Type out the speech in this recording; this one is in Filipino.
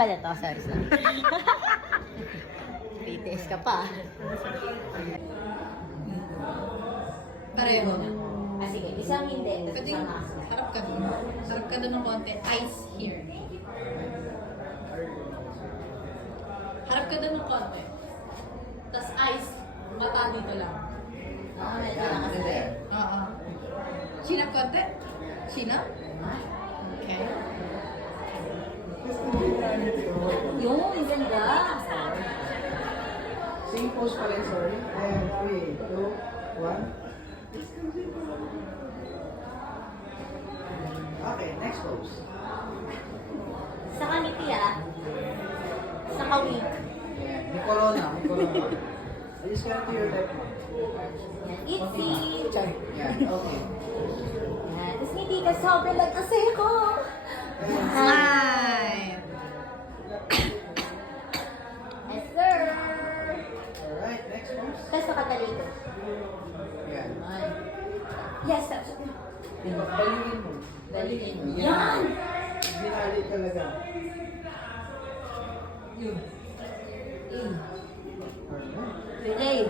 pala to, sorry. BTS ka pa. Pareho na. Sige, isang hindi. Pwede yung harap ka doon. Harap ka doon ng konti. Eyes here. Harap ka doon ng konti. Tapos eyes, mata dito lang. Medyo nakasali. Oo. Chin up konti. Chin up. Okay. Yung ganda. Same pose pa rin, sorry. And 3, 2, 1. Okay, next pose. Sa kaniti Sa kawig. Yeah, may corona, may corona. I just got to your left. Itzy. Yeah, okay. Yan. Tapos ngiti ka sobrang kasi ko. Smile. Yes, sir. Alright, next pose. Tapos nakatalito. Yeah. Yes, sir. Balingin mo. Dalingin mo. Yan! Binali talaga. Yun. Alright. Relay.